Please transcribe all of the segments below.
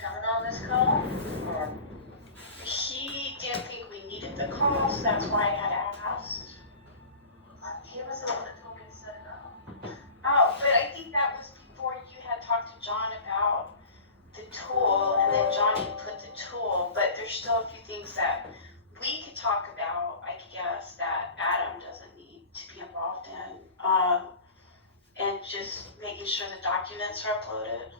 coming on this call? Or? He didn't think we needed the call, so that's why I had asked. He was the one that told me to set it up. Oh, but I think that was before you had talked to John about the tool, and then Johnny put the tool, but there's still a few things that we could talk about, I guess, that Adam doesn't need to be involved in. And just making sure the documents are uploaded.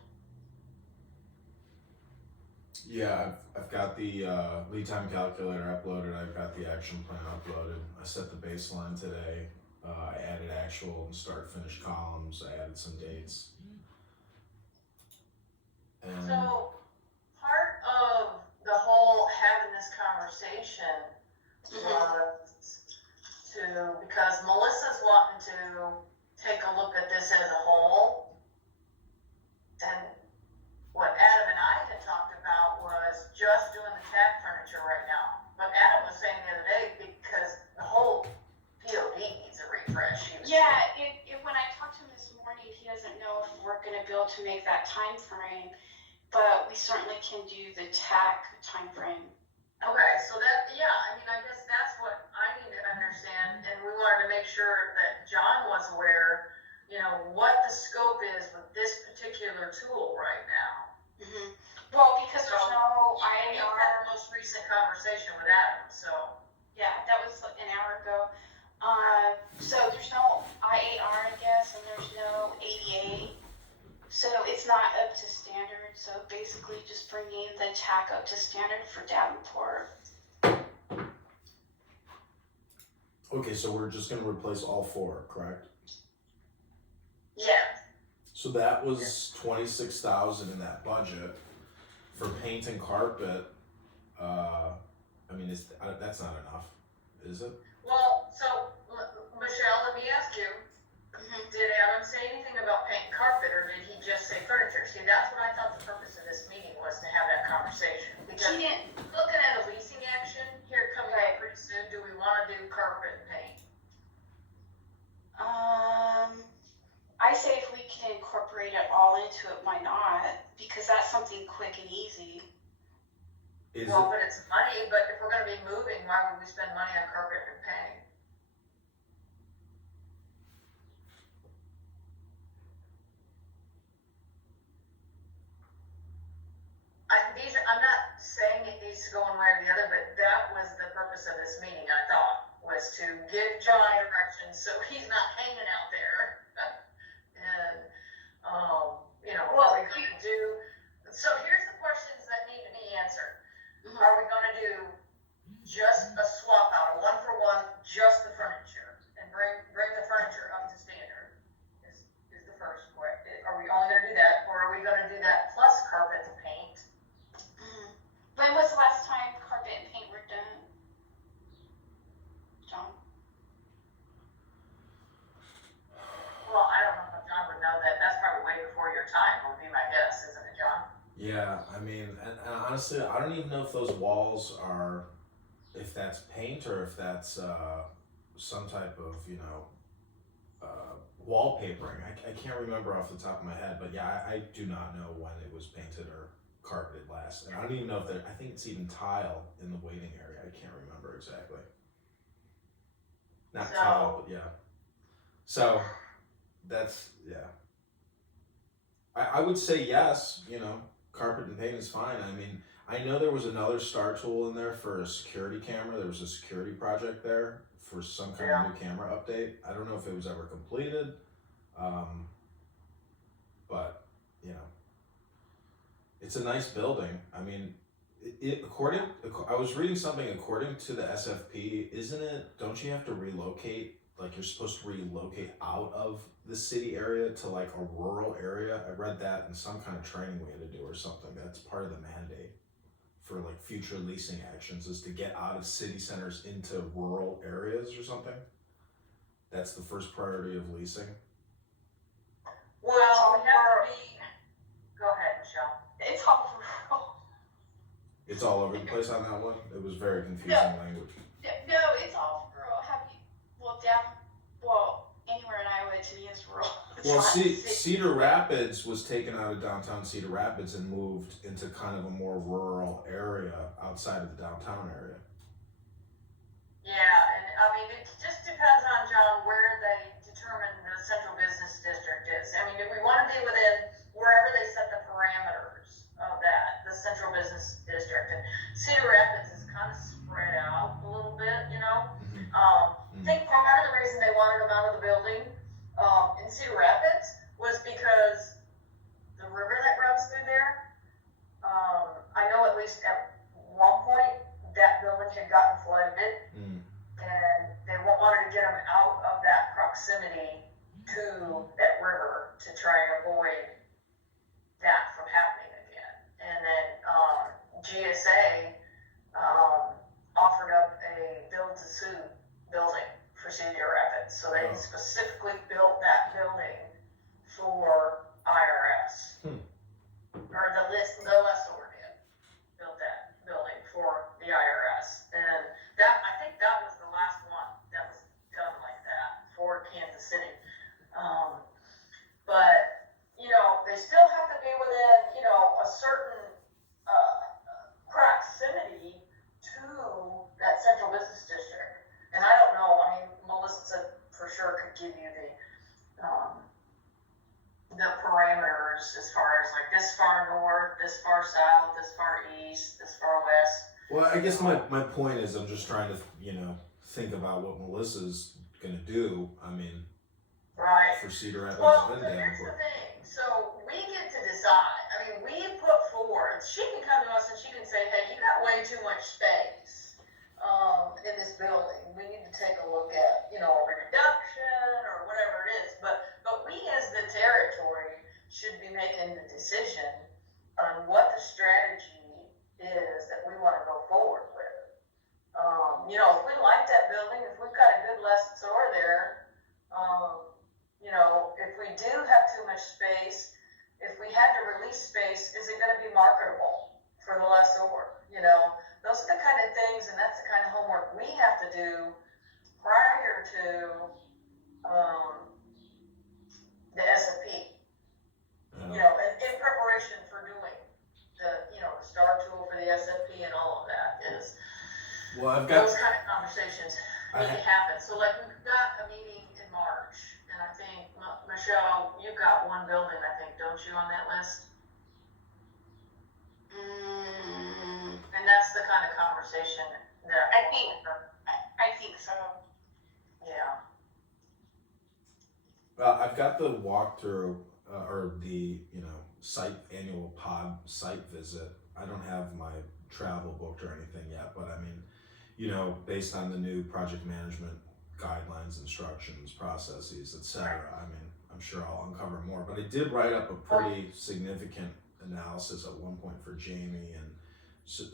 Yeah, I've got the lead time calculator uploaded. I've got the action plan uploaded. I set the baseline today. I added actual and start finish columns. I added some dates. And So, part of the whole having this conversation was because Melissa's wanting to take a look at this as a whole. And what Adam and I had talked about was just doing the tack furniture right now. But Adam was saying the other day, because the whole POD needs a refresh. Yeah, when I talked to him this morning, he doesn't know if we're going to be able to make that time frame, but we certainly can do the tack time frame. Okay, so that, yeah, I mean, I guess that's what I need to understand, and we wanted to make sure that John was aware, what the scope is with this particular tool right now. Mm-hmm. Well, because there's no IAR. You had the most recent conversation with Adam, so. Yeah, that was an hour ago. So there's no IAR, I guess, and there's no ADA. So it's not up to standard. So basically just bringing the tack up to standard for Davenport. okay, so we're just going to replace all four, correct? Yeah. So that was $26,000 in that budget for paint and carpet. I mean, that's not enough, is it? Well, so Michelle, let me ask you. Did Adam say anything about paint and carpet, or did he just say furniture? See, that's what I thought the purpose of this meeting was, to have that conversation. Because He didn't. looking at a leasing action here coming up pretty soon, do we want to do carpet and paint? I say if we can incorporate it all into it, why not? Because that's something quick and easy. But it's money, but if we're going to be moving, why would we spend money on carpet and paint? I'm not saying it needs to go one way or the other, but that was the purpose of this meeting, I thought, was to give John direction so he's not hanging out there. And, what are we going to do? So here's the questions that need to be answered. Are we going to do just a swap out, a one-for-one, just the furniture, and bring the furniture up to standard? Is the first question. Are we only going to do that, or are we going to do that plus carpet and paint? When was the last time carpet and paint were done, John? Well, I don't know if John would know that. That's probably way before your time, would be my guess, isn't it, John? Yeah, I mean, and honestly, I don't even know if those walls are, if that's paint or if that's some type of, wallpapering. I can't remember off the top of my head, but yeah, I do not know when it was painted or carpeted last. And I don't even know if I think it's even tile in the waiting area. I can't remember exactly. Not tile, but yeah. So that's, yeah. I would say yes, carpet and paint is fine. I mean, I know there was another star tool in there for a security camera. There was a security project there for some kind of new camera update. I don't know if it was ever completed, but it's a nice building. I mean, I was reading something, according to the SFP, isn't it, don't you have to relocate, like you're supposed to relocate out of the city area to like a rural area? I read that in some kind of training we had to do or something. That's part of the mandate for like future leasing actions, is to get out of city centers into rural areas or something. That's the first priority of leasing. Well, we have to be, go ahead, Michelle. It's all rural. It's all over the place on that one? It was very confusing language. No, it's all rural. Anywhere in Iowa to me is rural. Well, Cedar Rapids was taken out of downtown Cedar Rapids and moved into kind of a more rural area outside of the downtown area. Yeah, and I mean, it just depends on, John, where they determine the central business district is. I mean, if we want to be within wherever they set the parameters of that, the central business district. And Cedar Rapids is kind of spread out a little bit, you know. I think part of the reason they wanted them out of the building in Cedar Rapids was because the river that runs through there, I know at least at one point that building had gotten flooded, and they wanted to get them out of that proximity to that river to try and avoid that from happening again. And then GSA offered up a build-to-suit building for Cedar Rapids, so they specifically built that building for IRS, or the lessor did build that building for the IRS, and that, I think that was the last one that was done like that for Kansas City. But you know, they still have to be within, you know, a certain proximity to that central business district. And I don't know, I mean, Melissa for sure could give you the parameters as far as like this far north, this far south, this far east, this far west. Well, I guess my point is I'm just trying to, you know, think about what Melissa's gonna do. I mean, right. For Cedar Rapids Well, and so here's Davenport. the thing. So we get to decide. I mean, we put forward, she can come to us and she can say, hey, you got way too much space in this building. We need to take a look at, you know, a reduction or whatever it is. But we as the territory should be making the decision on what the strategy is that we want to go forward with. You know, if we like that building, if we've got a good lessor there, you know, if we do have too much space, if we had to release space, is it going to be marketable for the lessor? You know, those are the kind of things, and that's the kind of homework we have to do prior to the SFP. You know, in preparation for doing the, you know, the STAR tool for the SFP and all of that is. Well, I've got those kind of conversations need to happen. So, like, we've got a meeting in March, and I think, Michelle, you've got one building, I think, don't you, on that list? And that's the kind of conversation that I think so. Yeah. I've got the walkthrough or the, you know, annual pod site visit. I don't have my travel booked or anything yet, but I mean, you know, based on the new project management guidelines, instructions, processes, etc. I mean, I'm sure I'll uncover more, but I did write up a pretty significant analysis at one point for Jamie, and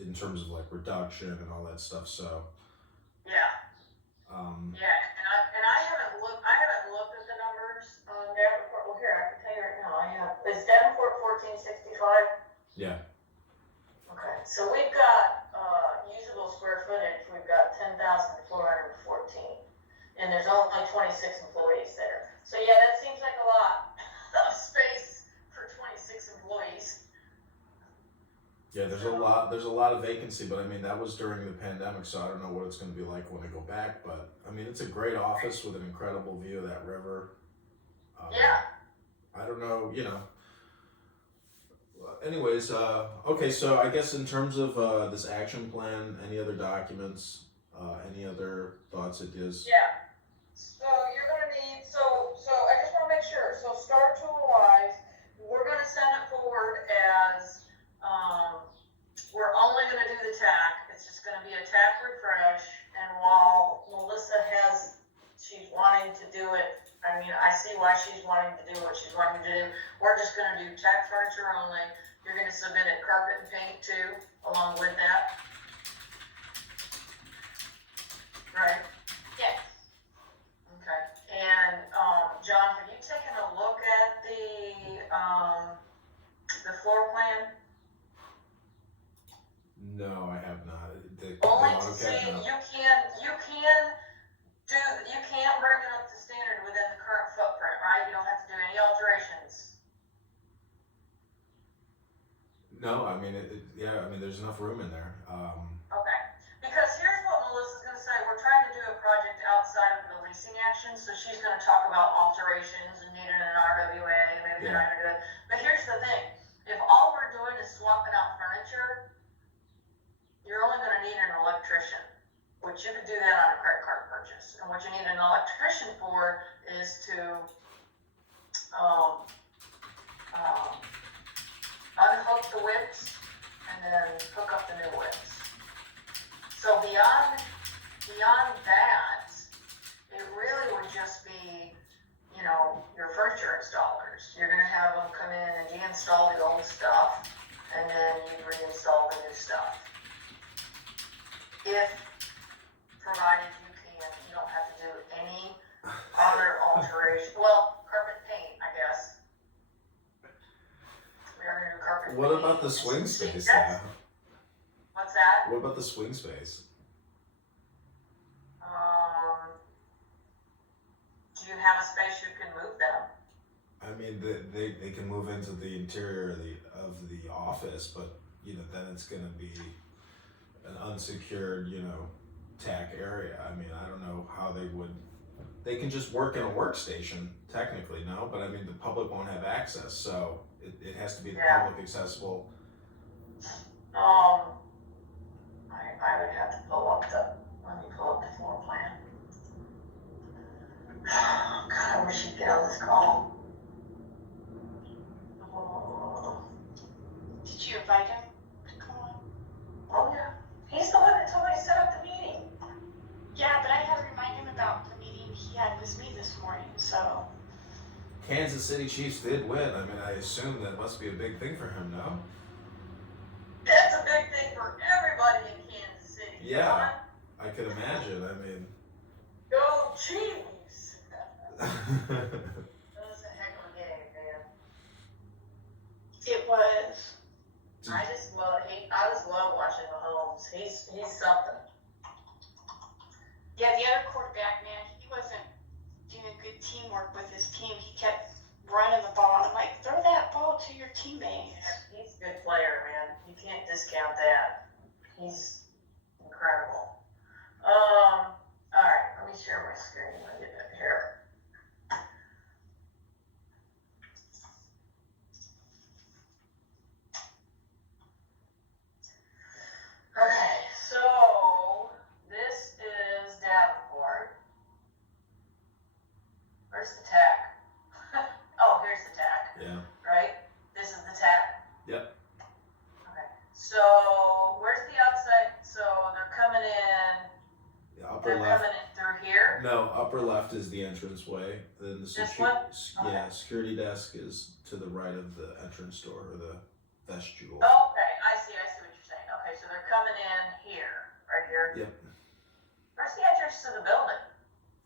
in terms of like reduction and all that stuff. So yeah, and I haven't looked at the numbers on Davenport. Well, here, I can tell you right now, I have. Is Davenport 1465? Yeah. Okay, so we've got usable square footage. We've got 10,414, and there's only 26 employees there. So yeah, that seems like a lot of space for 26 employees. Yeah, there's a lot of vacancy, but I mean, that was during the pandemic, so I don't know what it's going to be like when I go back, but I mean, it's a great office with an incredible view of that river. Yeah. I don't know, you know. Anyways, okay, so I guess in terms of this action plan, any other documents, any other thoughts, ideas? Yeah. So you're going to need, so I just want to make sure, so STAR tool wise, we're going to send it forward as, we're only going to do the TAC. It's just going to be a TAC refresh, and while Melissa she's wanting to do it, I mean, I see why she's wanting to do what she's wanting to do. We're just going to do TAC furniture only. You're going to submit it carpet and paint too, along with that. Right? Yes. Okay. And John, have you taken a look at the floor plan? No, I have not. Only to see you can't bring it up to standard within the current footprint, right? You don't have to do any alterations. No, I mean, there's enough room in there. Okay, because here's what Melissa's gonna say, we're trying to do a project outside of the leasing action, so she's gonna talk about alterations and needing an RWA, maybe Yeah. they're not gonna do it. But here's the thing, if all we're doing is swapping out furniture, you're only gonna need an electrician, which you could do that on a credit card purchase. And what you need an electrician for is to, unhook the wicks and then hook up the new wicks. So beyond that, it really would just be, your furniture installers. You're gonna have them come in and deinstall the old stuff, and then you reinstall the new stuff. If, provided you don't have to do any other alteration, well, carpet paint, I guess. We are gonna do carpet What paint. about the swing See, space? that's- What's that? What about the swing space? Do you have a space you can move them? I mean, they can move into the interior of the office, but then it's gonna be an unsecured, tack area. I mean, I don't know how they would. They can just work in a workstation, technically, no? But I mean, the public won't have access, so it has to be the Yeah. public accessible. I would have to let me pull up the floor plan. God, I wish you'd get on this call. Did you invite him to come on? Oh yeah, he's the one that told me to set up the meeting. Yeah, but I had to remind him about the meeting he had with me this morning, so. Kansas City Chiefs did win. I mean, I assume that must be a big thing for him, no? That's a big thing for everybody in Kansas City. Yeah. John. I could imagine. I mean. Go Chiefs! That was a heck of a game, man. It was. I just love watching Mahomes. He's something. Yeah, the other quarterback, man, he wasn't doing good teamwork with his team. He kept running the ball, and I'm like, throw that ball to your teammates. Yeah, he's a good player, man. You can't discount that. He's incredible. Alright, let me share my screen. Let me get it here. Okay, so this is Davenport. Where's the tack? Oh, here's the tack, Yeah. right? This is the tack? Yep. Okay, so where's the outside? So they're coming in, The upper they're left. coming in through here? No, upper left is the entranceway. Then the This one? yeah, security desk is to the right of the entrance door or the vestibule. Okay, I see what you're saying. Okay, so they're coming in here, right here? Yep. Where's the entrance to the building?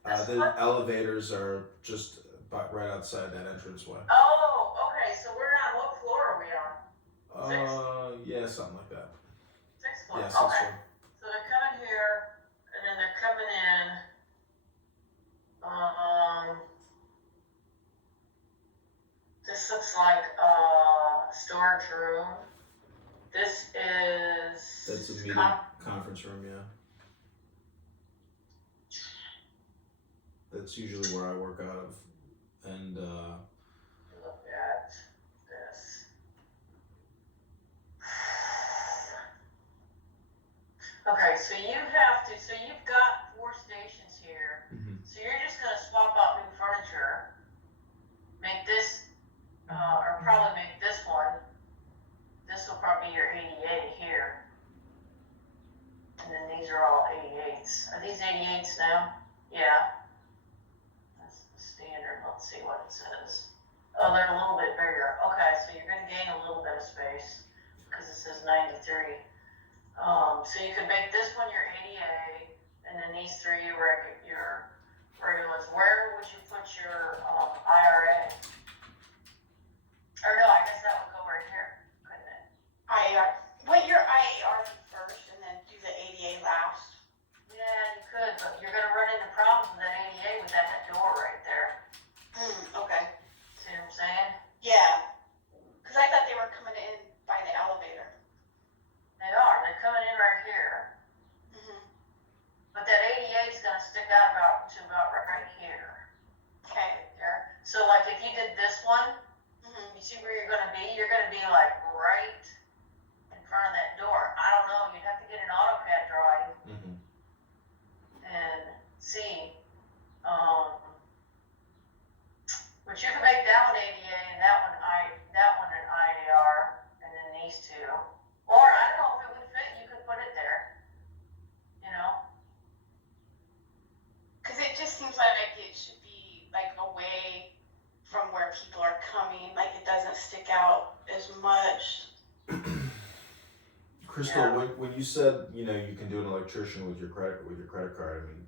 This The one? elevators are just right outside that entranceway. Oh, okay, so we're on, what floor are we on? Yeah, something like that. Sixth floor, Yeah, okay. sixth floor. So they're coming here, and then they're coming in, this looks like a storage room. This is. That's a meeting conference room, yeah. That's usually where I work out of, and Look at this. Okay, so you've got 4 stations here. So you're just gonna swap out new furniture, make this, or probably make this one. This will probably be your 88 here. And then these are all 88s. Are these 88s now? Yeah. That's the standard. Let's see what it says. Oh, they're a little bit bigger. Okay, so you're gonna gain a little bit of space because it says 93. So you could make this one your 88, and then these 3 your regulars. Where would you put your IRA? Or no, I guess that would go right here, couldn't it? IAR. Put your IAR first and then do the ADA last. Yeah, you could, but you're gonna run into problems with that 88 with that door right like right in front of that door. I don't know, you'd have to get an AutoCAD drawing Mm-hmm. and see. But you can make that one ADA and that one an IDR, and then these two. Or I don't know if it would fit, you could put it there. You know? Because it just seems like it should be like away from where people are coming, like it doesn't stick out as much. Crystal, Yeah. when you said you can do an electrician with your credit card, I mean,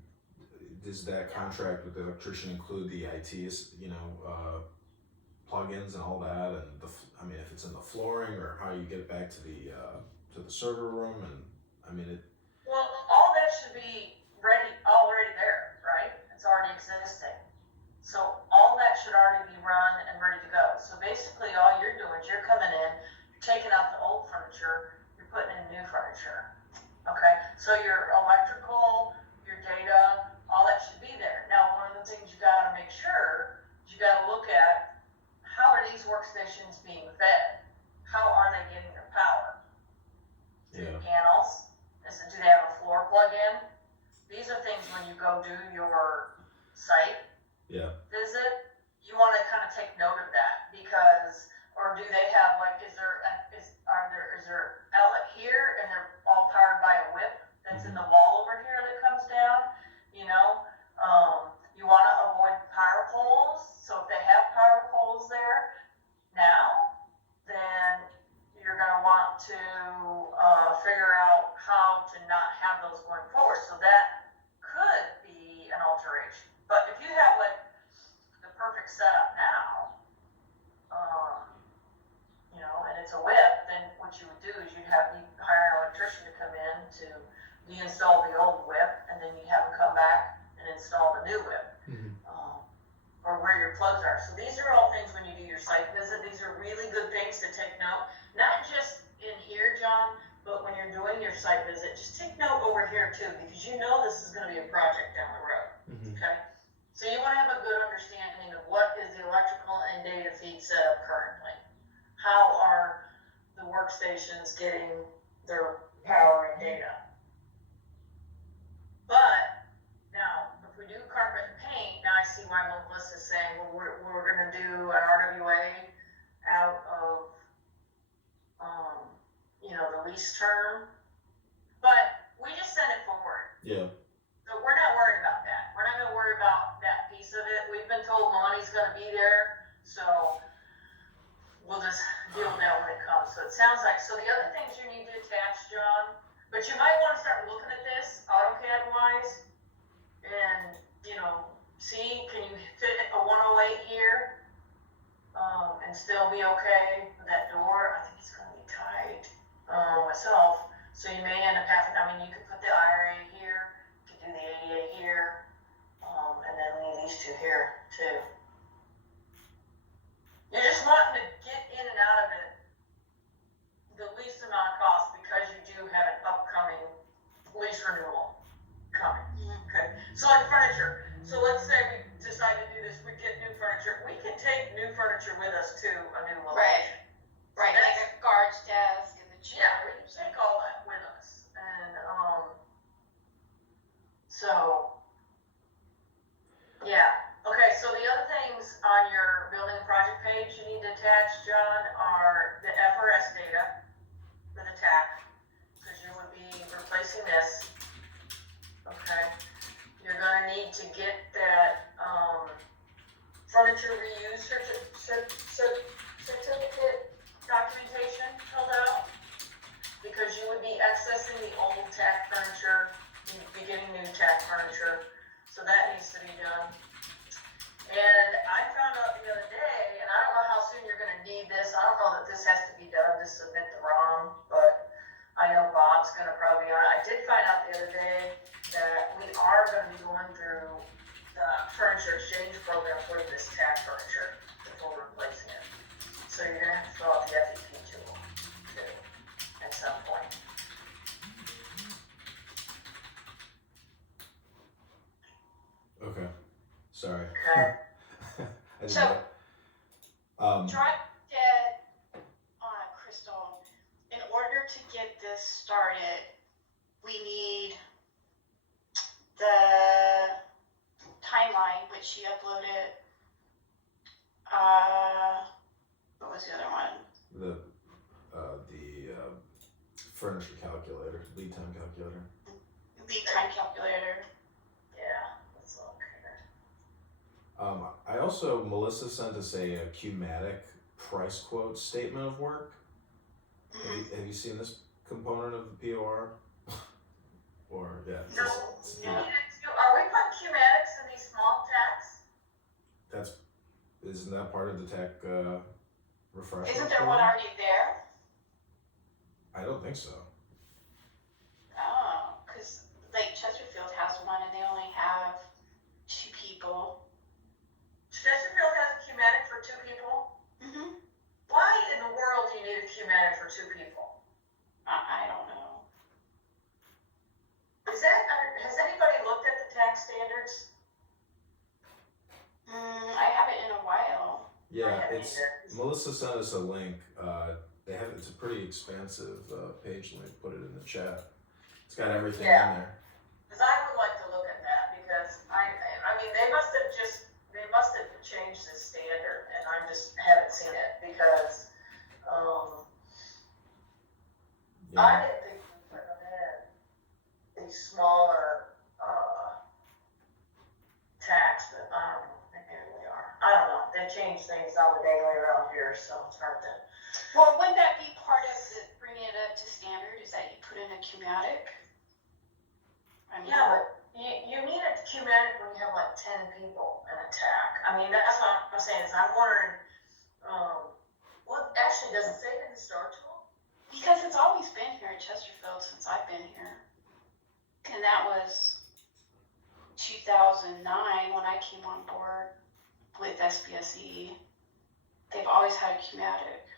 does that contract with the electrician include the ITs, plugins and all that, and if it's in the flooring or how you get back to the server room, and I mean it. Well, all that should be already there, right? It's already existing. So all that should already be run and ready to go. So basically all you're doing is you're coming in, you're taking out the old furniture, you're putting in new furniture. Okay? So your electrical, your data, all that should be there. Now, one of the things you gotta make sure is you gotta look at how are these workstations being fed? How are they getting their power? Yeah. Panels? Do they have a floor plug-in? These are things when you go do your site visit, you want to kind of take note of that, because, or do they have is there outlet here and they're all powered by a whip that's in the wall over here that comes down? You want to avoid power poles. So if they have power poles there now, then you're going to want to figure out how to not have those going forward. So that could be an alteration. But if you have the perfect setup now, and it's a whip, then what you would do is you'd hire an electrician to come in to deinstall the old whip, and then you have them come back and install the new whip. Or where your plugs are. So these are all things when you do your site visit. These are really good things to take note. Not just in here, John, but when you're doing your site visit, just take note over here too, because this is going to be a project down the road. Okay? So you want to have a good understanding of what is the electrical and data feed set up currently. How are the workstations getting their power and data? But now, if we do carpet and paint, now I see why Melissa's saying, well, we're going to do an RWA out of, the lease term. But we just send it forward. Yeah. So we're not worried about that. We're not going to worry about that piece of it. We've been told money's going to be there, so we'll just deal with that when it comes. So it sounds like, so the other things you need to attach, John, but you might want to start looking at this AutoCAD-wise, and, see, can you fit a 108 here, and still be okay with that door? I think it's going to be tight, myself. So you may end up having, you could put the IRA here, you could do the ADA here, and then leave these two here, too. You're just wanting to get in and out of it the least amount of cost, because you do have an upcoming lease renewal coming. Okay, so like furniture. So let's say we decide to do this, we get new furniture. We can take new furniture with us to a new location. Right, like a guard's desk and the chair. Yeah, we can take all that with us. And so yeah. Okay, so the other things on your building project page you need to attach, John, are the FRS data for the TAC, because you would be replacing this. Okay, you're going to need to get that furniture reuse certificate documentation filled out, because you would be accessing the old TAC furniture, you'd be getting new TAC furniture, so that needs to be done. And I found out the other day, and I don't know how soon you're going to need this. I don't know that this has to be done to submit the ROM, but I know Bob's going to probably be on it. I did find out the other day that we are going to be going through the furniture exchange program for this TAC furniture before replacing it. So you're going to have to fill out the FEP tool, too, at some point. Okay. Sorry. Okay. I didn't So, know. Drop dead she uploaded. What was the other one? The furniture calculator, lead time calculator. Lead time calculator. Yeah, that's okay. I also, Melissa sent us a Qmatic price quote statement of work. Mm-hmm. Have you seen this component of the POR? Or, yeah. No, are we putting Qmatics in these small tax? Isn't that part of the tech refresher? Isn't there one already there? I don't think so. Oh, because like Chesterfield has one and they only have 2 people. Chesterfield has a Qmatic for 2 people? Mm-hmm. Why in the world do you need a Qmatic for 2 people? I don't know. Has anybody looked at the tax standards? I haven't in a while. Yeah, I haven't it's either. Melissa sent us a link. It's a pretty expansive page. Let me put it in the chat. It's got everything in there. Because I would like to look at that because I mean they must have changed the standard and I just haven't seen it because I didn't think we put them in these smaller tax, but I don't know. Maybe they are. I don't know. They change things on the daily around here, so it's hard to. Well, wouldn't that be part of bringing it up to standard? Is that you put in a Qmatic? Yeah, but you need a Qmatic when you have like 10 people in a TAC. I mean, that's what I'm saying is I'm wondering, actually does it say it in the Star Tool? Because it's always been here at Chesterfield since I've been here. And that was 2009 when I came on board with SBSE. They've always had a Qmatic.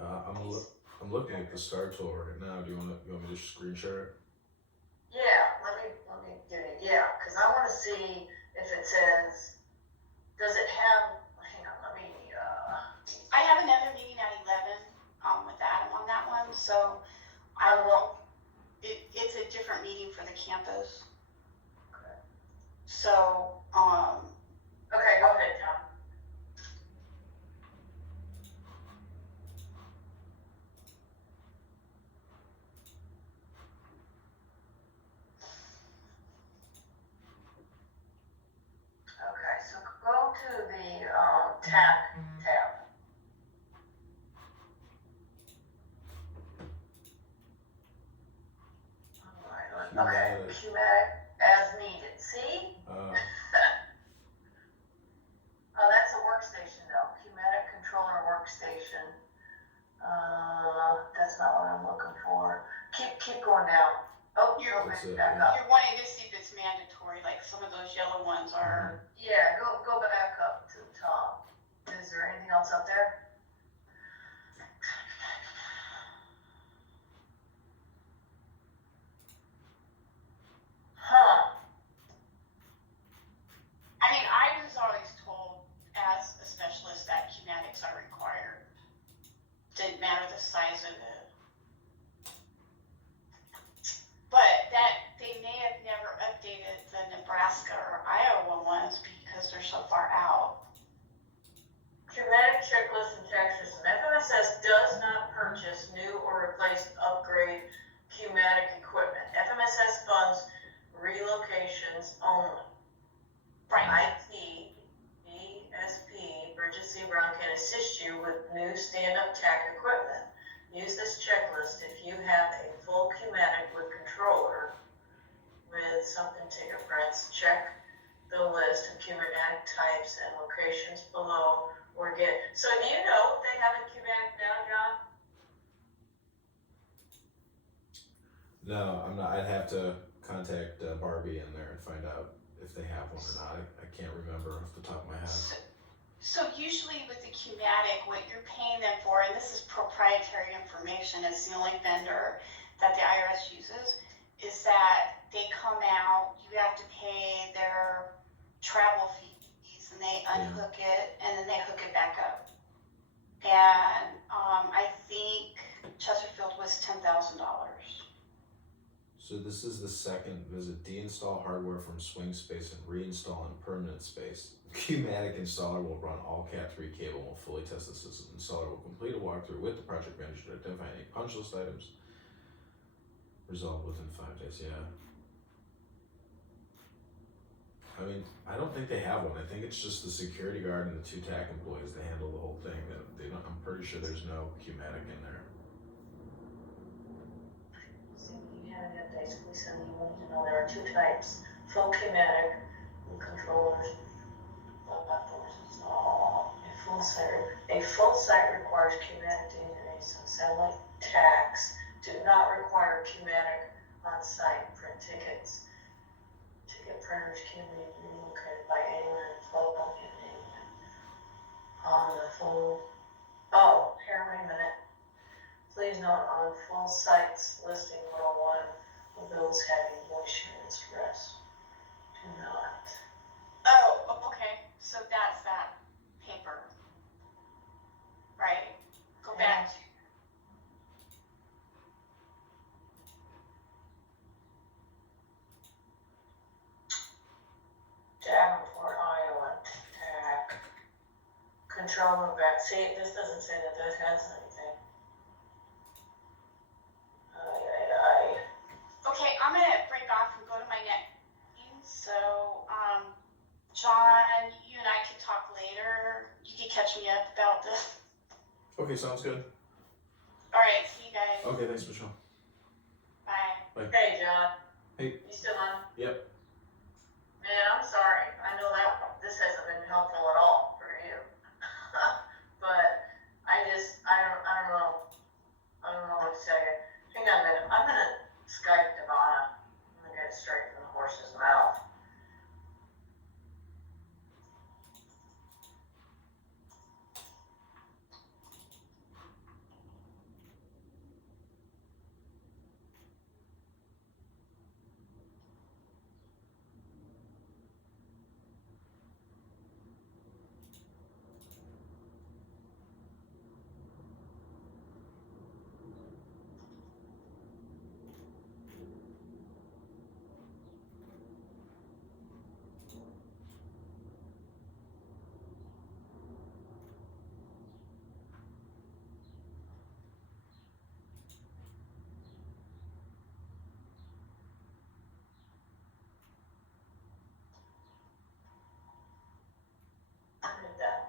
I'm looking at the Star Tool right now. Do you want me to screen share it? Yeah, let me get it. Yeah, because I want to see if it says, does it have, hang on, let me, I have another meeting at 11 with Adam on that one, so I will, it's a different meeting for the campus. Okay. So, okay, go ahead, John. Okay, so go to the TAC tab. All right, okay, Qmatic as needed. See? Oh, that's a workstation though. Qmatic controller workstation. That's not what I'm looking for. Keep going down. Oh, maybe back up. you're wanting to see if it's mandatory, like some of those yellow ones are. Yeah, go back up to the top. Is there anything else up there? Huh. I mean, I was always told as a specialist that Qmatics are required. Didn't matter the size of it. But that they may have never updated the Nebraska or Iowa ones because they're so far out. Qmatic checklist and tax system. FMSS does not purchase new or replace upgrade Qmatic equipment. FMSS funds relocations only. Right. IT, ESP, Bridget C. Brown can assist you with new stand-up TAC equipment. Use this checklist if you have a full Qmatic with controller with something fingerprints. Check the list of Qmatic types and locations below or get. So do you know if they have a Qmatic now, John? No, I'm not. I'd have to contact Barbie in there and find out if they have one or not. I can't remember off the top of my head. So usually with the Qmatic, what you're paying them for, and this is proprietary information, it's the only vendor that the IRS uses, is that they come out, you have to pay their travel fees, and they unhook it, and then they hook it back up. And I think Chesterfield was $10,000. So this is the second visit. Deinstall hardware from swing space and reinstall in permanent space. Qmatic installer will run all Cat3 cable and will fully test the system. Installer will complete a walkthrough with the project manager to identify any punch list items. Resolved within 5 days, yeah. I mean, I don't think they have one. I think it's just the security guard and the 2 TAC employees that handle the whole thing. They don't, I'm pretty sure there's no Qmatic in there. Basically sending you need to know there are 2 types: full Qmatic and controllers. A full site requires Qmatic database, and satellite tags do not require Qmatic on site. Print tickets. Ticket printers can be relocated by anyone and float on the full. Oh, here, wait a minute. Please note on full sites listing 101 of those having voice share express. Do not. Oh, okay, so that's that paper, right? Go back to. Davenport, Iowa, TAC. Control of back. See, this doesn't say that has anything. Okay, I'm gonna break off and go to my next meeting, so, John, you and I could talk later. You can catch me up about this. Okay, sounds good. Alright, see you guys. Okay, thanks, Michelle. Bye. Hey, John. Hey. You still on? Yep. Man, I'm sorry. I know that this hasn't been helpful at all for you. But I don't know. I don't know what to tell you. Hang on a minute. I'm gonna Skype Devonna. I'm gonna get it straight from the horse's mouth.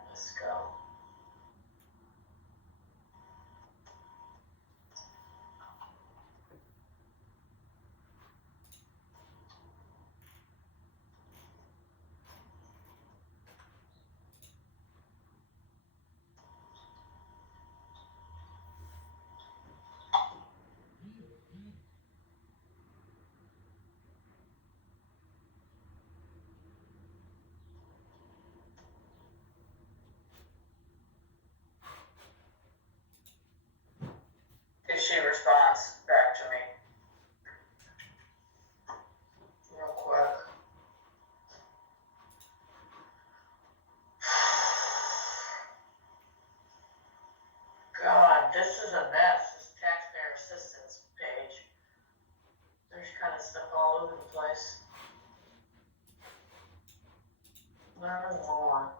Let's go. If she responds back to me real quick. God, this is a mess, this taxpayer assistance page. There's kind of stuff all over the place. Learn more.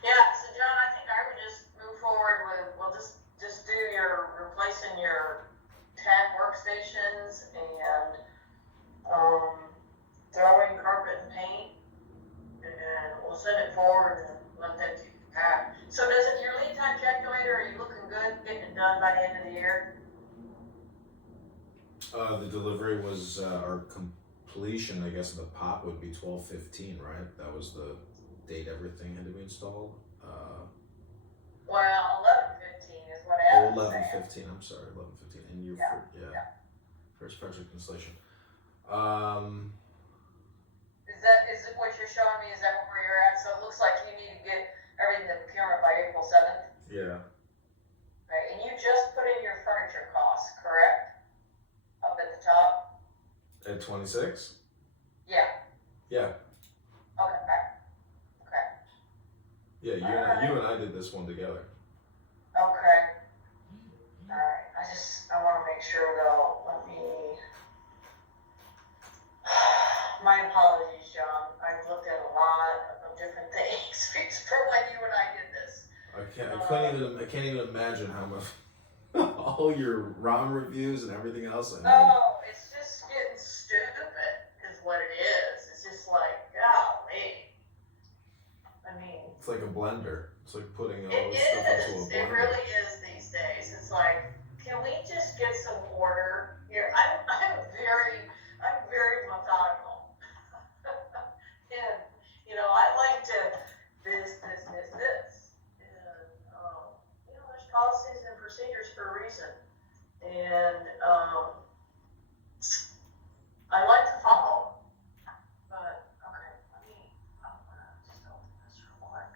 Yeah, so John, I think I would just move forward with, we'll just do your replacing your TAC workstations and throwing carpet and paint, and we'll send it forward and let them keep the pack. So does it, your lead time calculator, are you looking good, getting it done by the end of the year? The delivery was, our completion, I guess, of the pop would be 12/15, right? That was the date everything had to be installed. Well, 11/15 is what Adam's saying. 11/15, I'm sorry, 11/15, and you, Yeah. first project installation. Is it what you're showing me, is that where you're at? So it looks like you need to get everything to procurement by April 7th? Yeah. Right, and you just put in your furniture costs, correct? Up at the top? At 26? Yeah. Yeah. Okay. Yeah, you and I did this one together. Okay. Alright, I wanna make sure though, let me days from when you and I did this. I can't even imagine how much all your ROM reviews and everything else. I mean, Oh, it's just getting stupid, is what it is. It's just like, golly. I mean, it's like a blender. It's like putting all it this stuff into a is. blender. It really is these days. It's like, can we just get some order here? I'm very methodical. And, you know, I like to this. And, there's policies and procedures for a reason. And, I like to follow. But, okay, I'm gonna just open this real quick.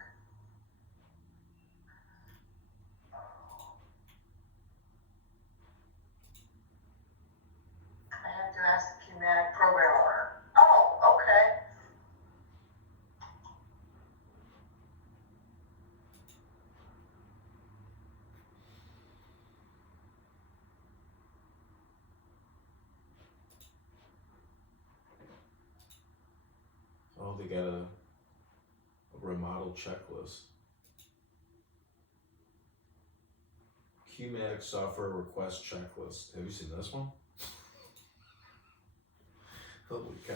I have to ask the Qmatic program owner. Oh, okay. Oh, they got a remodel checklist. Qmatic software request checklist. Have you seen this one? Holy cow.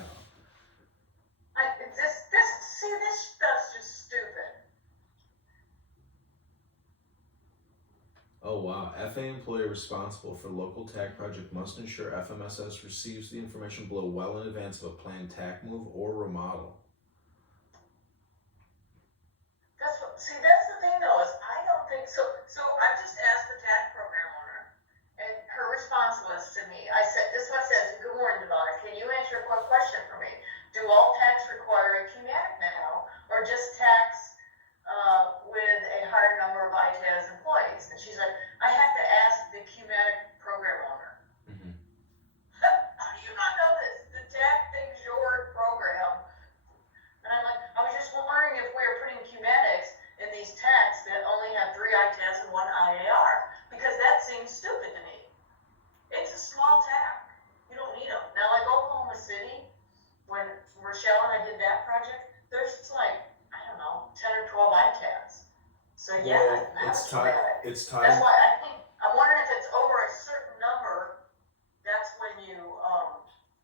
This stuff's just stupid. Oh wow. FA employee responsible for local TAC project must ensure FMSS receives the information below well in advance of a planned TAC move or remodel. That's the thing though, is I don't think so. So I just asked the TAC program owner, and her response was to me, this is what I said, good morning, Devon, can you answer a quick question for me? Do all tax require a Qmatic now, or just tax with a higher number of ITAS employees? And she's like, I have to ask the Qmatic program owner. Mm-hmm. How do you not know this? The TAC thinks your program. And I'm like, I was just wondering if we were putting Qmatics in these tax that only have 3 ITAS and 1 IAR, because that seems stupid to me. It's a small TAC. You don't need them. Now, like Oklahoma City, when Rochelle and I did that project, there's like, I don't know, 10 or 12 ITAS. So yeah, Well, it's tied. That's why I'm wondering if it's over a certain number, that's when you,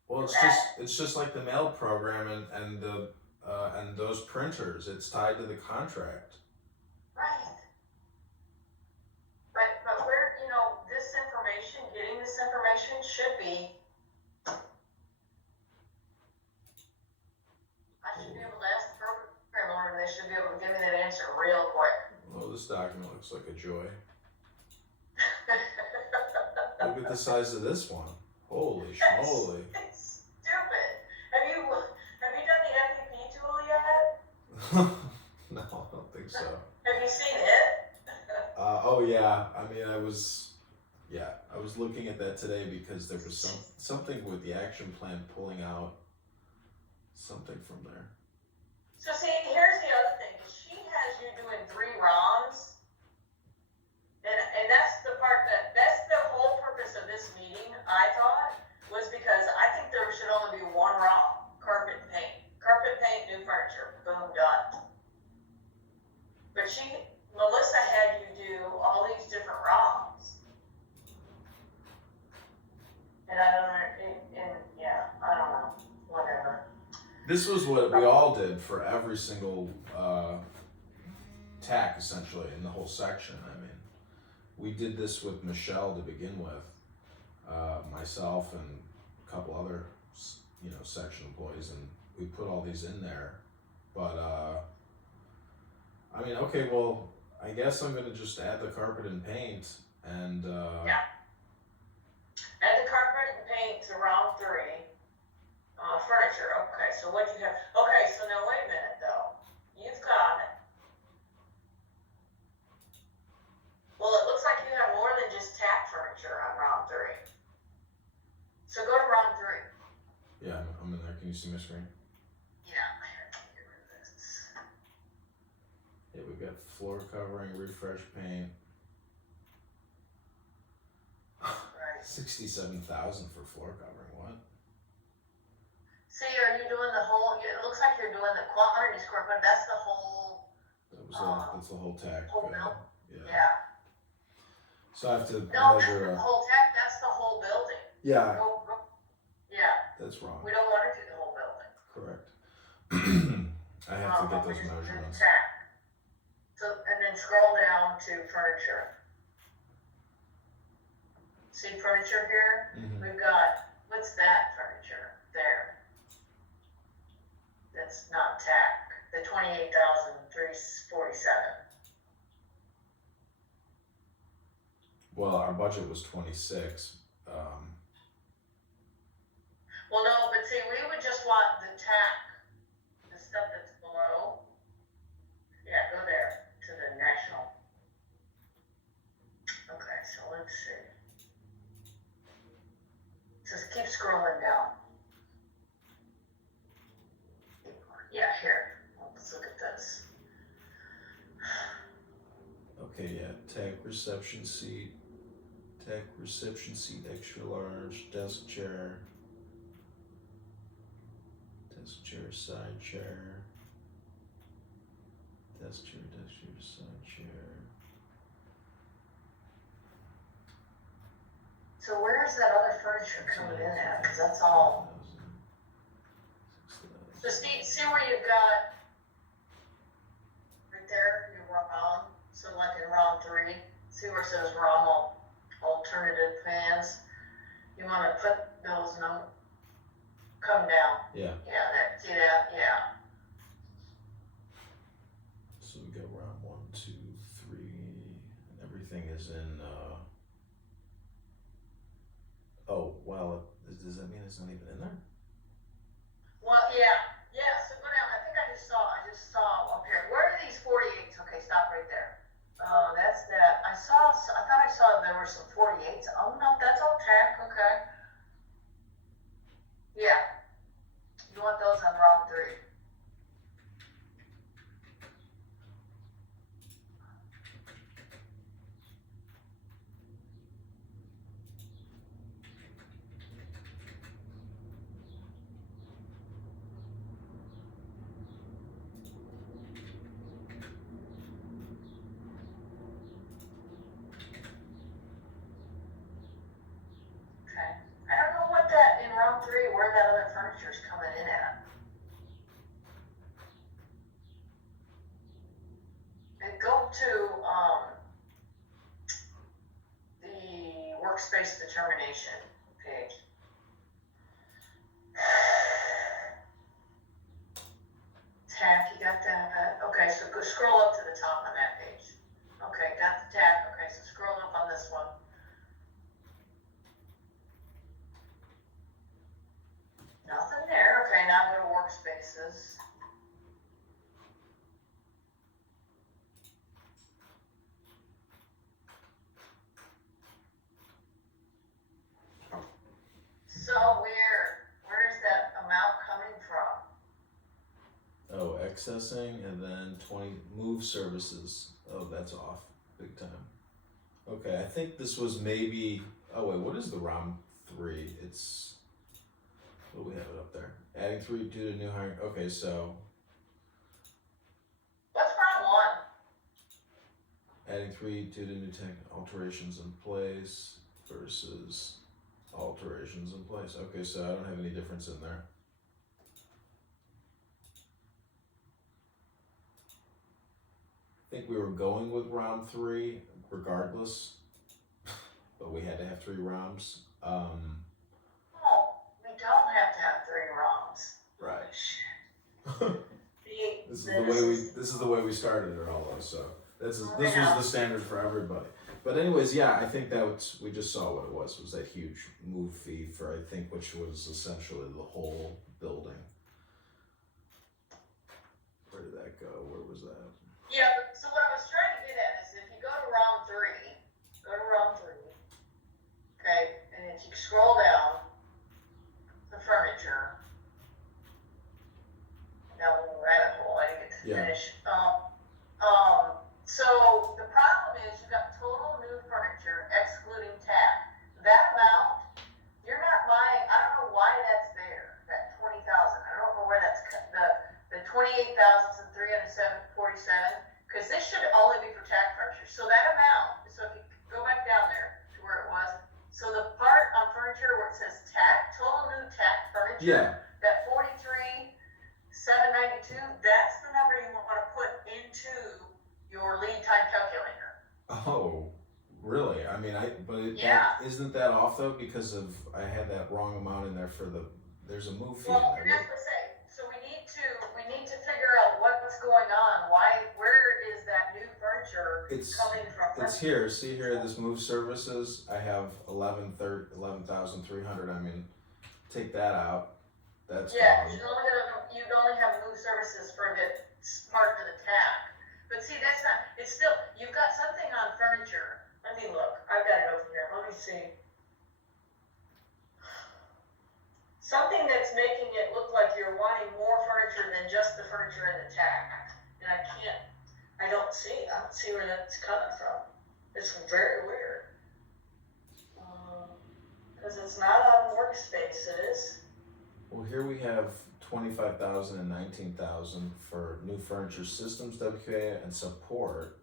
Well, it's just like the mail program and the and those printers. It's tied to the contract. right. But where, getting this information should be, I should be able to ask the program owner, and they should be able to give me that answer real quick. Oh, this document looks like a joy. Look at the size of this one. Holy schmoly. It's stupid. Have you done the FEP tool yet? No, I don't think so. Have you seen it? Oh yeah. I mean, I was looking at that today because there was something with the action plan pulling out something from there. So see, here's the other thing. She has you doing 3 ROMs, and that's the whole purpose of this meeting, I thought, was because I think there should only be 1 ROM, carpet and paint. Carpet, paint, new furniture, boom, done. But Melissa had you do all these different ROMs. And I don't know, whatever. This was what we all did for every single TAC, essentially, in the whole section. I mean, we did this with Michelle to begin with, myself and a couple other, section employees, and we put all these in there. But, I mean, okay, well, I guess I'm going to just add the carpet and paint, and... Yeah. Add the carpet and paint to round 3. Furniture, okay, so what do you have? Okay, so now wait a minute though. You've got it. Well, it looks like you have more than just tack furniture on round 3. So go to round 3. Yeah, I'm in there. Can you see my screen? Yeah, I have to get rid of this. Yeah, we've got floor covering, refresh paint. Right. 67,000 for floor covering. What? See, are you doing the whole, it looks like you're doing the quantity score, but that's the whole that's the whole tech. Whole building. Yeah. Yeah. So I have to No, measure. the whole tech, that's the whole building. Yeah, Yeah, that's wrong. we don't want to do the whole building. Correct. I have to get We those just do the measurements. tech. So, and then scroll down to furniture. See furniture here? Mhm. We've got, what's that furniture there? That's not tech, the 28,347. Well, our budget was 26. Well, no, but see, we would just want the tech, the stuff that's below. Yeah, go there to the national. Okay, so let's see. Just keep scrolling down. Yeah, here. Let's look at this. Okay, yeah, tech reception seat, extra large, desk chair, side chair, desk chair, side chair. So where is that other furniture coming in at? Because that's all. So see where you've got right there, your ROM. So like in ROM 3, see where it says ROM alternative plans. You want to put those numbers. Come down. Yeah. Yeah, that, see that? Yeah. So we got round 1, 2, 3, and everything is in. Oh, well, does that mean it's not even in there? Well, yeah. So go down. I think I just saw up here. Where are these 48s? Okay, stop right there. That's that. I thought I saw there were some 48s. Oh no, that's all tech. Okay. Yeah. You want those on round 3. Okay. I don't know what that in round 3 where that other furniture's coming in at. And go to the workspace determination page. Tech, you got that? Okay, so go scroll up to the top on that page. Okay, got the tech. Okay, so scroll up on this one. Nothing there. Okay, now go to workspaces. So where's that amount coming from? Oh, accessing and then 20 move services. Oh, that's off big time. Okay, I think this was maybe. Oh wait, what is the ROM 3? It's. What do we have it up there? Adding 3 due to new hiring. Okay, so What's round 1? adding 3 due to new tech alterations in place versus alterations in place. Okay, so I don't have any difference in there. I think we were going with round 3 regardless, but we had to have 3 rounds. Oh, we don't have to have 3 ROMs. Right. This is the way we started it all though, so this was the standard for everybody. But anyways, yeah, I think we just saw what it was that huge move fee for, I think, which was essentially the whole building. Where did that go? Where was that? Yeah, so what I was trying to get at is if you go to round 3, okay, and if you scroll down, the furniture, down the rabbit hole, I didn't get to finish. So the problem is you've got total new furniture excluding tax. That amount, you're not buying, I don't know why that's there, that 20,000. I don't know where that's the 28,347, because Yeah. That 43,792, that's the number you want to put into your lead time calculator. Oh, really? I mean, Yeah. isn't that off though? Because I had that wrong amount in there for there's a move fee in Well, there. that's what I say. So we need to figure out what's going on. Where is that new furniture coming from? It's here. See here, this move services. I have 11,300. I mean, take that out. That's Yeah, gone. you'd only have move services for the part of the tag. But see, that's not. It's still. You've got something on furniture. Let me look. I've got it over here. Let me see. Something that's making it look like you're wanting more furniture than just the furniture in the tag. And I don't see where that's coming from. It's very weird. Because it's not on workspace, it is. Well, here we have 25,000 and 19,000 for new furniture systems, WQA, and support.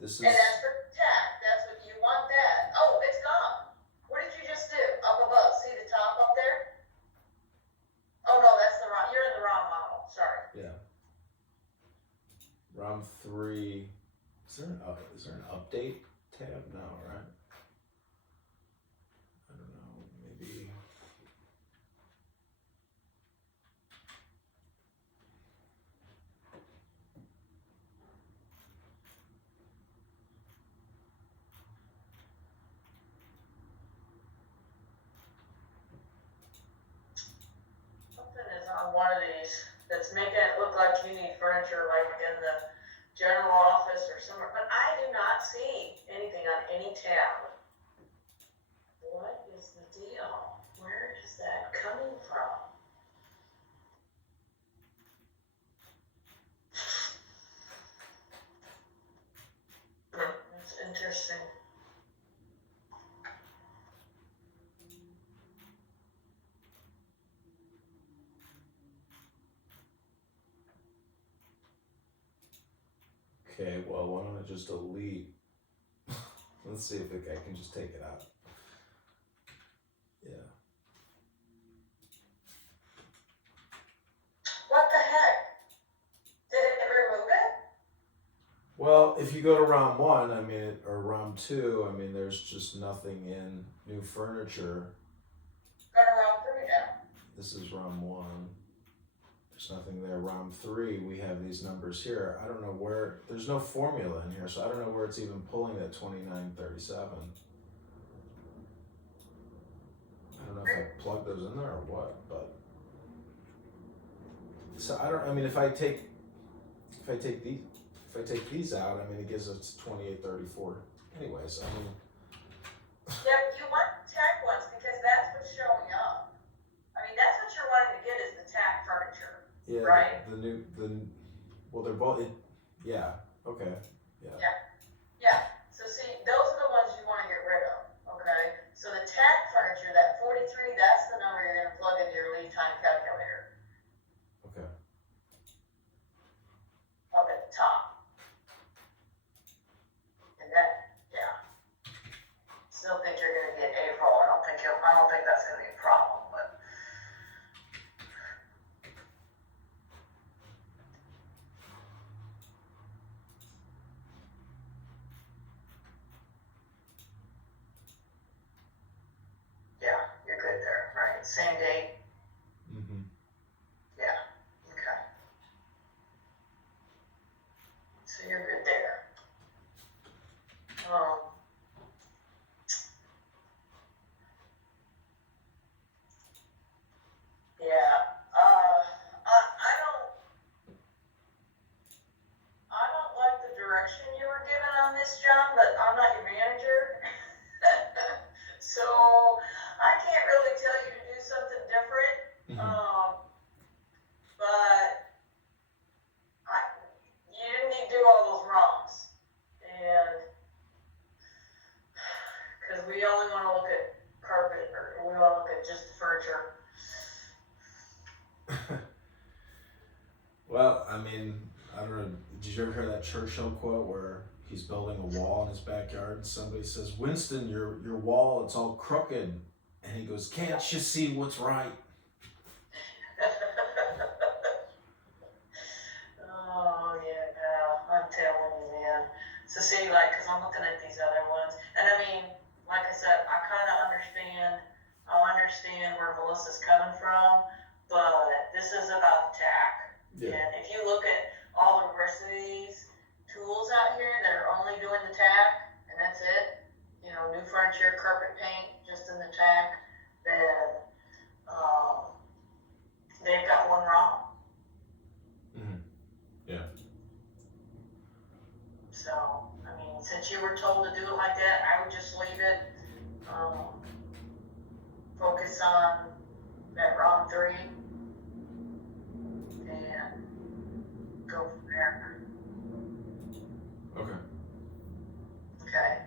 This is. And that's for the tag. That's what you want that. Oh, it's gone. What did you just do? Up above. See the top up there? Oh no, that's the wrong. You're in the wrong model. Sorry. Yeah. ROM 3. Is there an update tab? No, right? I don't know. Maybe. Something is on one of these that's making it look like you need furniture like in the general office or somewhere. But I do not see anything on any tab. What is the deal? Where is that coming from? That's interesting. Okay, well, why don't I just delete? Let's see if I can just take it out. Yeah. What the heck? Did it remove it? Well, if you go to ROM 1, I mean, or ROM 2, I mean, there's just nothing in new furniture. Go to round 3 now. This is ROM 1. There's nothing there. ROM 3, we have these numbers here. I don't know where, there's no formula in here, so I don't know where it's even pulling that 2937. I don't know if I plug those in there or what, but. So I mean, if I take these out, I mean, it gives us 2834. Anyways, I mean. Yeah, you want the tag ones because that's what's showing up. I mean, that's what you're wanting to get is the tag furniture. Yeah, right? Well, they're both, yeah, okay, yeah. Yeah, so see, those are the ones you want to get rid of, okay? So the tag furniture, that 43, that's the number you're going to plug into your lead time calculator. Okay. Up at the top. And that, yeah. Still think you're going to get April. I don't think that's going to be a problem, but. Yeah, you're good there, right? Same date. Mm-hmm. Yeah, okay. So you're good there. Yeah, I don't like the direction you were given on this, John, but I'm not your manager. So I can't really tell you to do something different. But you didn't need to do all those wrongs. And because we only want to look at carpet or we want to look at just the furniture. Well, I mean, I don't know, did you ever hear that Churchill quote where he's building a wall in his backyard and somebody says, Winston, your wall, it's all crooked. And he goes, can't you see what's right? to see, like, cause I'm looking at these other ones, and I mean, like I said, I understand where Melissa's coming from, but this is about the TAC. Yeah. And if you look at all the rest of these tools out here that are only doing the TAC, and that's it, you know, new furniture, carpet paint, just in the TAC, then, they've got one wrong. Mm-hmm. Yeah. So, I mean, since you were told to do it like that, I would just leave it, focus on that round 3, and go from there. Okay. Okay?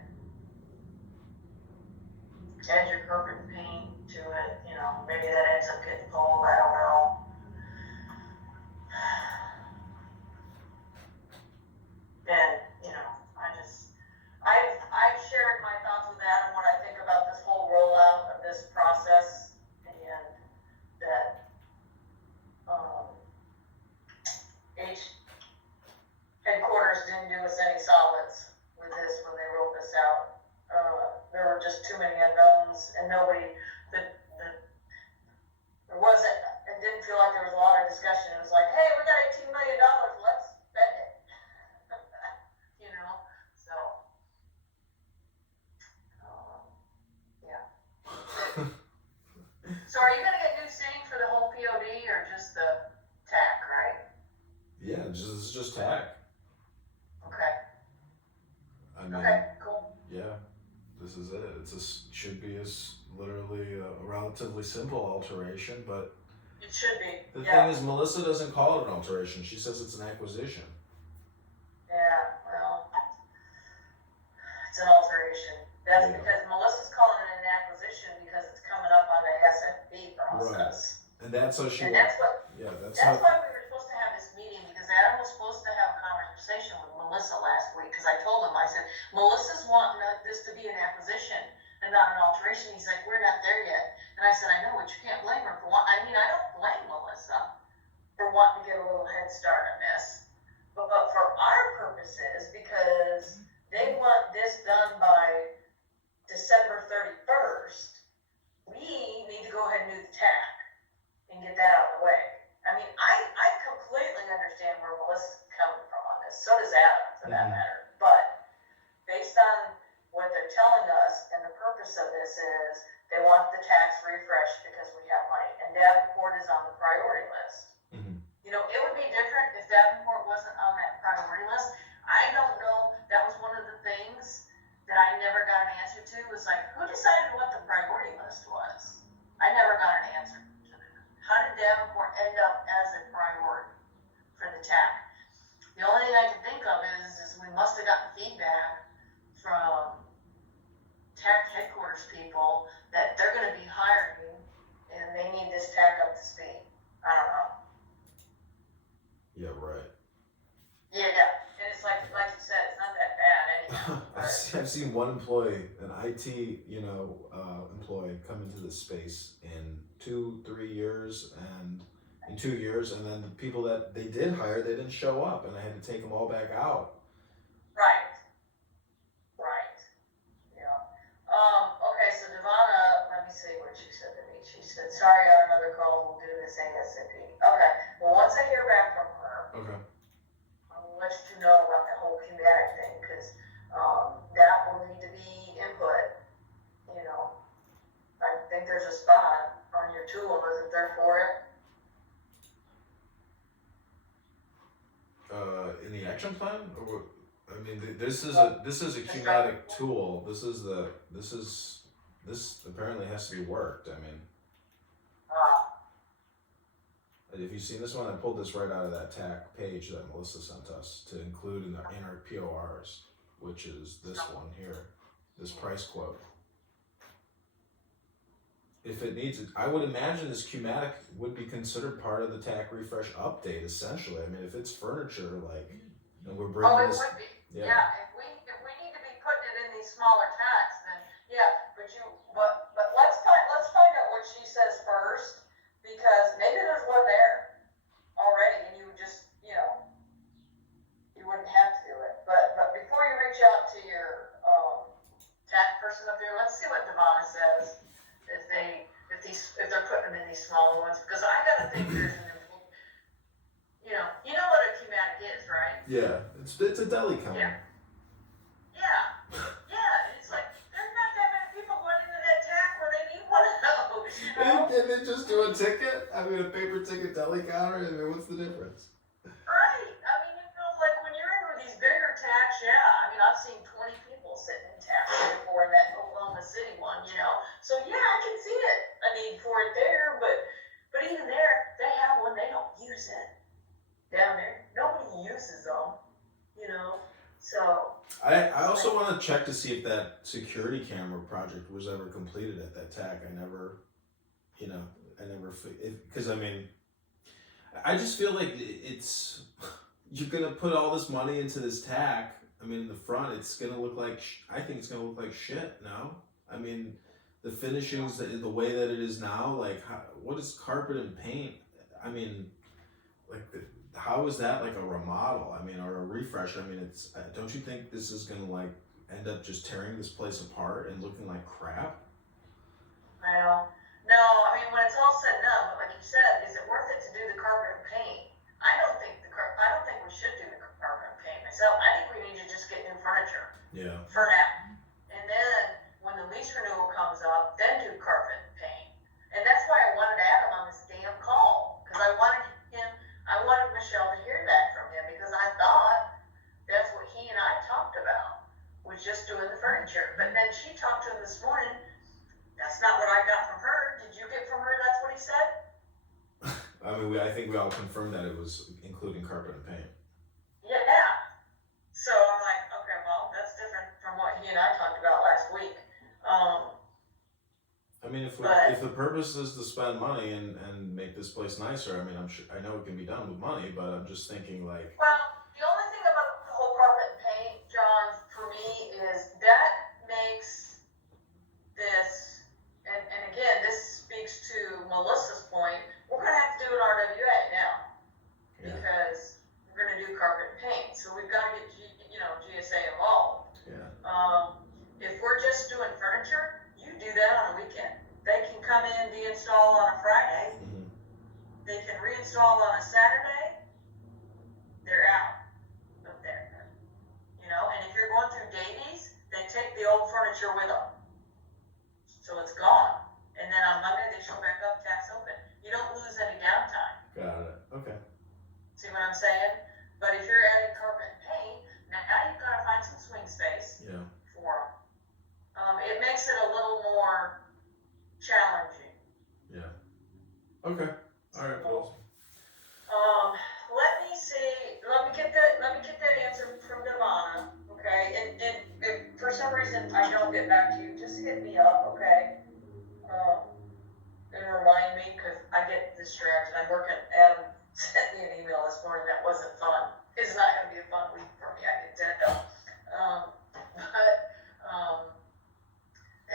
Add your carpet and paint to it, you know, maybe that ends up getting pulled, I don't know. And, you know, I've shared my thoughts with Adam, what I think about this whole rollout of this process, and that, H headquarters didn't do us any solids with this when they rolled this out. There were just too many unknowns, and it didn't feel like there was a lot of discussion. It was like, hey, we got $18 million, let's spend it. You know, so, yeah. So are you gonna get new seating for the whole POD or just the TAC, right? Yeah, this is just TAC. Okay, I mean, okay, cool. yeah, this is it. Should be literally a relatively simple alteration, but It should be, the yeah. thing is, Melissa doesn't call it an alteration. She says it's an acquisition. Yeah, well, it's an alteration. That's Yeah. because Melissa's calling it an acquisition because it's coming up on the SFB process. And that's how she. And that's why we were supposed to have this meeting, because Adam was supposed to have a conversation with Melissa last week, because I told him, I said, Melissa's wanting this to be an acquisition and not an alteration. He's like, we're not there yet. And I said, I know, but you can't blame her for I don't blame Melissa for wanting to get a little head start on this. But for our purposes, because they want this done by December 31st, we need to go ahead and do the TAC and get that out of the way. I mean, I completely understand where Melissa's coming from on this. So does Adam, for that matter. But based on what they're telling us, and the purpose of this is they want the tax refresh because we have money, and Davenport is on the priority list. Mm-hmm. You know, it would be different if Davenport wasn't on that priority list. I don't know, that was one of the things that I never got an answer to, was like, who decided what the priority list was? I never got an answer to that. How did Davenport end up as a priority for the TAC? The only thing I can think of is we must have gotten feedback from TAC headquarters people that they're gonna be hiring and they need this TAC up to speed. I don't know. Yeah, right. Yeah, and it's like you said, it's not that bad anyhow. I've seen one employee, an IT, employee, come into this space in 2-3 years, and in 2 years, and then the people that they did hire, they didn't show up, and I had to take them all back out. Right. Yeah. Okay, so Devonna, let me see what she said to me. She said, sorry, on another call, we'll do this ASAP. Okay, well, once I hear back from her, Okay. I'll let you know about the whole Cumatic thing, because that will need to be input. You know, I think there's a spot on your tool, isn't there, for it? In the action plan, or I mean, this is a Cumatic tool. This apparently has to be worked. I mean, if you've seen this one, I pulled this right out of that TAC page that Melissa sent us to include in our PORs, which is this one here, this price quote. If it needs it, I would imagine this Cumatic would be considered part of the TAC refresh update, essentially. I mean, if it's furniture, like, and we're bringing it this. would be. Yeah. Yeah, if we need to be putting it in these smaller tags, then yeah. But let's find out what she says first, because maybe there's one there already, and you would just, you wouldn't have to do it. But before you reach Ivana says, if they're putting them in these smaller ones, because I gotta think there's you know what a schematic is, right? Yeah, it's a deli counter. Yeah, it's like, there's not that many people going into that tack where they need one of those, you know? And they just do a ticket? I mean, a paper ticket deli counter? I mean, what's the difference? Right, I mean, like when you're in with these bigger tacks, yeah, I mean, I've seen 20 people sitting in tacks before in that Oklahoma City one, so yeah, I can see it, a need for it there, but even there, they have one, they don't use it down there, nobody uses them, so. I also want to check to see if that security camera project was ever completed at that tack. Because I mean, I just feel like you're gonna put all this money into this tack. I mean, in the front, it's gonna look like, I think it's gonna look like shit. No, I mean, the finishings, the way that it is now, like, what is carpet and paint? I mean, like, how is that like a remodel? I mean, or a refresh? I mean, don't you think this is gonna like end up just tearing this place apart and looking like crap? Well, no, I mean, when it's all said and done, but like you said, is it worth it to do the carpet and paint? I don't think we should do the carpet and paint myself. I think we need to just get new furniture. Yeah. For now. And then when the lease renewal comes up, then do carpet and paint. And that's why I wanted Adam on this damn call. Because I wanted Michelle to hear that from him, because I thought that's what he and I talked about, was just doing the furniture. But then she talked to him this morning. That's not what I got from her. Did you get from her that's what he said? I mean, I think we all confirmed that it was including carpet and paint. Yeah. So I'm like, okay, well, that's different from what he and I talked about last week. I mean, if the purpose is to spend money and make this place nicer, I mean, I know it can be done with money, but I'm just thinking like. Well, the only thing about the whole carpet and paint, John, for me, is that makes this, and again, this speaks to Melissa's point, we're going to have to do an RWA now, because we're going to do carpet and paint, so we've got to get, GSA involved. Yeah. If we're just doing furniture, you do that on a weekend. They can come in, de-install on a Friday, they can reinstall on a Saturday, they're out of there. And if you're going through Davies, they take the old furniture with them. So it's gone. And then on Monday, they show back up, tax open. You don't lose any downtime. Got it. Okay. See what I'm saying? But if you're adding carpet and paint, now you've got to find some swing space for them. It makes it a little more challenging. Yeah. Okay. All right. Well. Let me see. Let me get that answer from Devonna. Okay. And if for some reason I don't get back to you, just hit me up. Okay. And remind me, because I get distracted. I'm working. Adam sent me an email this morning that wasn't fun. It's not going to be a fun week for me. I can tell.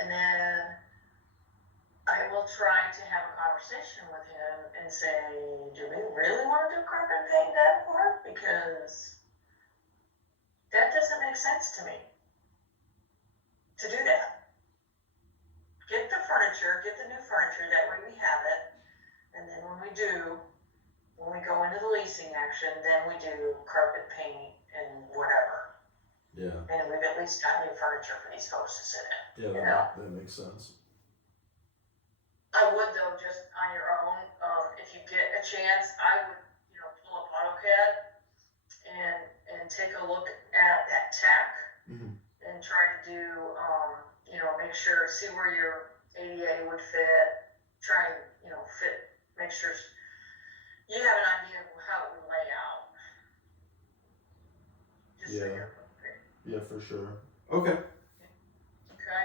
And then I will try to have a conversation with him and say, do we really want to do carpet and paint that part? Because that doesn't make sense to me to do that. Get the furniture, get the new furniture, that way we have it. And then when we go into the leasing action, then we do carpet paint and whatever. Yeah. And we've at least got new furniture for these folks to sit in. Yeah, that makes sense. I would though, just on your own, if you get a chance, I would, pull up AutoCAD and take a look at that tack and try to do, make sure, see where your ADA would fit, try and, make sure you have an idea of how it would lay out. Just so you're prepared. Yeah, for sure. Okay. Okay.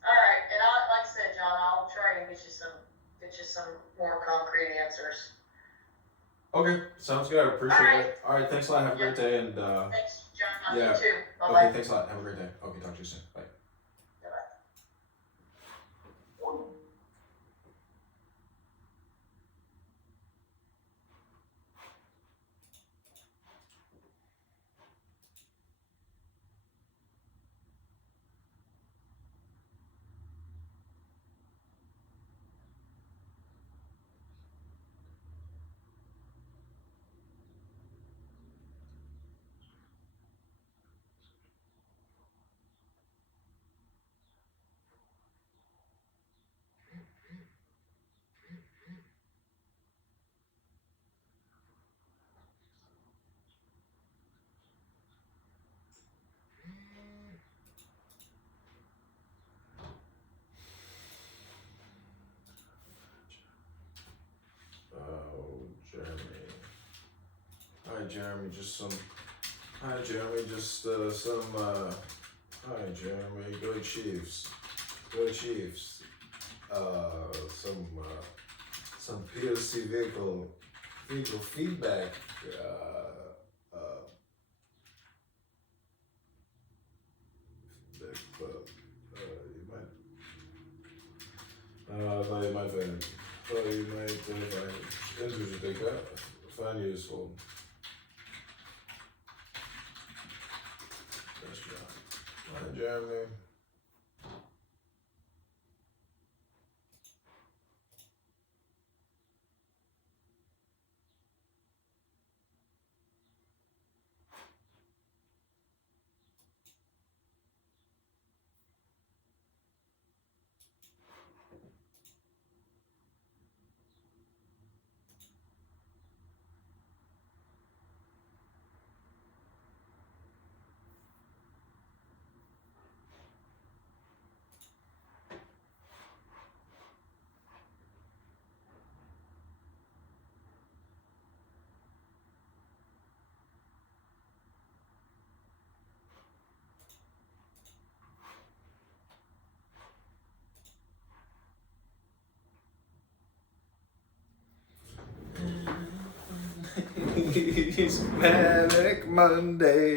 All right, and like I said, John, I'll try and get you some more concrete answers. Okay, sounds good. I appreciate All right. it. All right, thanks a lot. Have a great day. And Thanks, John. yeah. You too. Bye-bye. Okay, thanks a lot. Have a great day. Okay, talk to you soon. Bye. Jeremy, just some. Hi, Jeremy, just some. Hi, Jeremy, go Chiefs. Go Chiefs. Some PLC vehicle feedback. I thought you might find useful. Nice job. Hi, Jeremy. It's Manic Monday.